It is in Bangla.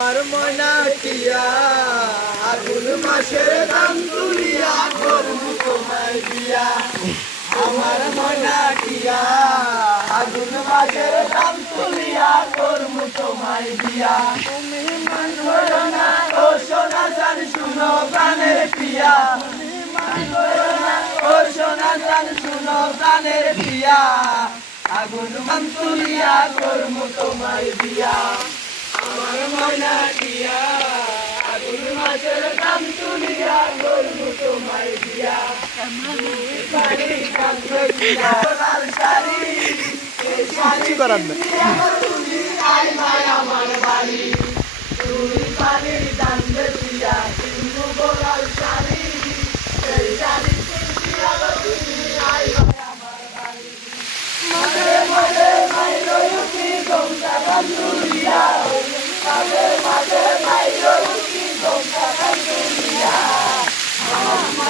আর ময়না টিয়া আগুন মাসের দাম তুলিয়া করব তোমায় দিয়া। আমার ময়না টিয়া আগুন মাসের দাম তুলিয়া করব তোমায় দিয়া। তুমি মানবো না ও সোনা চান শুনো প্রাণের পিয়া। তুমি মানবো না ও সোনা চান শুনো প্রাণের পিয়া। আগুন মান তুলিয়া করব তোমায় দিয়া। তুলিয়া করব তোমায় দিয়া বাড়ি কাঁদবে দিয়া শাড়ি এই করার না তুমি আই ভাই আমার বাড়ি তুই বাড়ির দাম দিয়া কিন্তু গোলাল শাড়ি এই শাড়ি দিয়া তুমি আই ভাই আমার বাড়ি মাঝে মাঝে ভাই রয়ুকি গঙ্গা কান্দুলিয়া